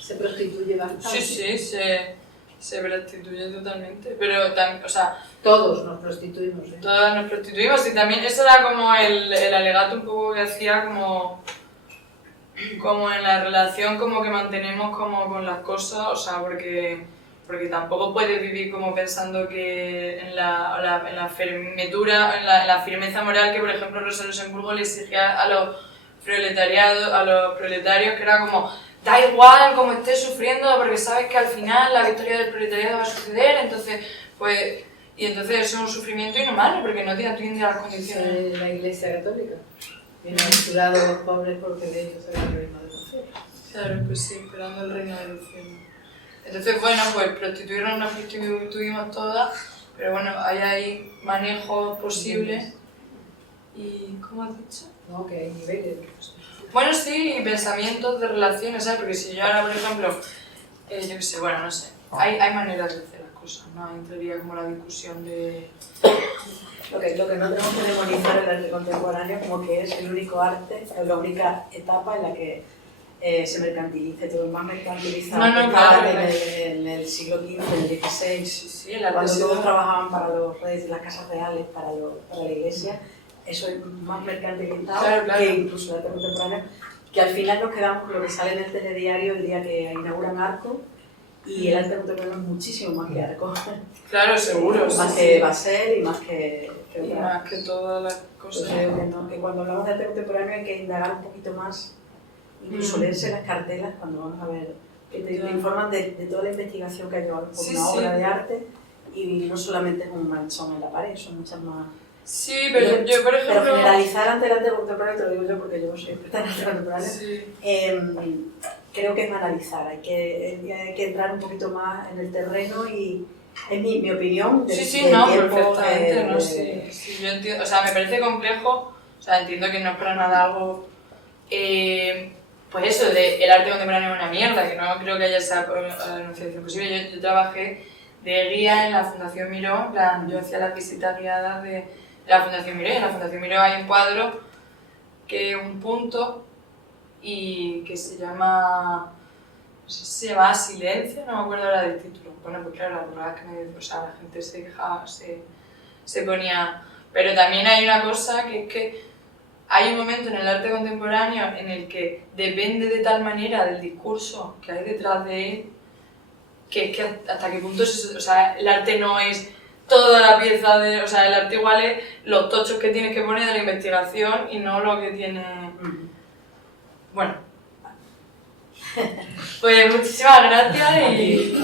se prostituye bastante. Sí, se prostituye totalmente, pero o sea, Todos nos prostituimos, ¿eh? todas nos prostituimos y también eso era como el alegato un poco que hacía como en la relación como que mantenemos como con las cosas, o sea, porque tampoco puedes vivir como pensando que en la firmetura, en la firmeza moral que por ejemplo Rosa Luxemburgo le exigía a los proletarios, que era como da igual cómo estés sufriendo porque sabes que al final la victoria del proletariado va a suceder, entonces pues y entonces eso es un sufrimiento inhumano porque no te atiende a las condiciones. La Iglesia Católica. Viene a su lado los pobres porque de ellos se va el reino de los cielos. Claro, pues sí, esperando el reino de los cielos. Entonces, bueno, pues prostituirnos nos prostituimos todas, pero bueno, hay manejos posibles. ¿Y cómo has dicho? No, que hay niveles. Bueno, sí, y pensamientos de relaciones, ¿sabes? Porque si yo ahora, por ejemplo, yo qué sé, bueno, no sé, hay maneras de hacer las cosas, ¿no? Entraría como la discusión de... Lo que no tenemos que demonizar el arte contemporáneo como que es el único arte, la única etapa en la que se mercantilice todo, el más mercantilizado No, claro, en el siglo XV, en el XVI, Sí, el arte cuando ha sido- todos trabajaban para los reyes de las casas reales, para la iglesia, eso es más mercantilizado Claro. que incluso el arte contemporáneo, que al final nos quedamos con lo que sale en el telediario el día que inauguran Arco, y el arte contemporáneo es muchísimo más que Arco, Claro, seguro. más sí, que sí. Basel y más que Y otras. más que todas las Pues cosas. creo que no, que cuando hablamos de arte contemporáneo hay que indagar un poquito más, incluso leerse las cartelas cuando vamos a ver, que te informan de toda la investigación que ha llevado por Sí, una sí. obra de arte y no solamente es un manchón en la pared, son muchas más. Sí, pero yo, por Pero ejemplo... generalizar ante el arte contemporáneo, te lo digo yo porque yo soy experta en arte contemporáneo, Sí. creo que es banalizar, hay que entrar un poquito más en el terreno y es mi opinión. Sí, del no, tiempo, perfectamente, no, de- sí, yo entiendo, o sea, me parece complejo, o sea, entiendo que no es para nada algo, pues eso, de el arte contemporáneo es una mierda, que no creo que haya esa enunciación posible. Yo trabajé de guía en la Fundación Miró, en plan, yo hacía las visitas guiadas de la Fundación Miró, y en la Fundación Miró hay un cuadro que es un punto y que se llama... No sé si se llamaba Silencio, no me acuerdo ahora del título. Bueno, pues claro, la verdad es que o sea, la gente se quejaba, se ponía... Pero también hay una cosa que es que hay un momento en el arte contemporáneo en el que depende de tal manera del discurso que hay detrás de él, que es que hasta qué punto o sea, el arte no es toda la pieza de... O sea, el arte igual es los tochos que tienes que poner de la investigación y no lo que tiene... Bueno. Pues muchísimas gracias y...